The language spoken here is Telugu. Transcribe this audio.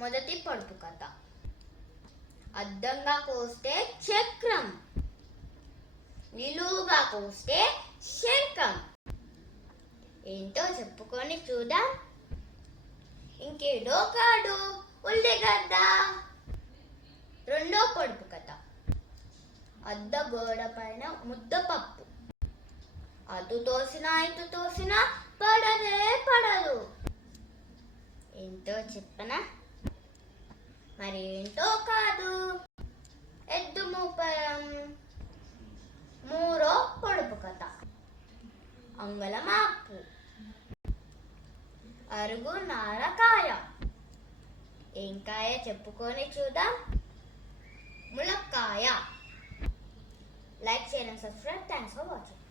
మొదటి పొడుపు కథ. అద్దంగా కోస్తే చక్రం. నిలువుగా కోస్తే శంఖం. ఏంటో చెప్పుకొని చూడా ఇంకేడో కాడు ఉల్లిగడ్డ రెండో పొడుపు కథ. అద్ద గోడ పైన ముద్దపప్పు అటు తోసినా ఇటు తోసినా పడదే పడదు. ఏంటో చెప్పనా? మరేంటో ఏంటో కాదు. ఎద్దు మూపరం మూరో పొడుపు కథ. అంగళమాకు అరుగు నారకాయ. ఏం కాయ చెప్పుకొని చూద్దాం. ములక్కాయ. Like share subscribe. Thanks for watching.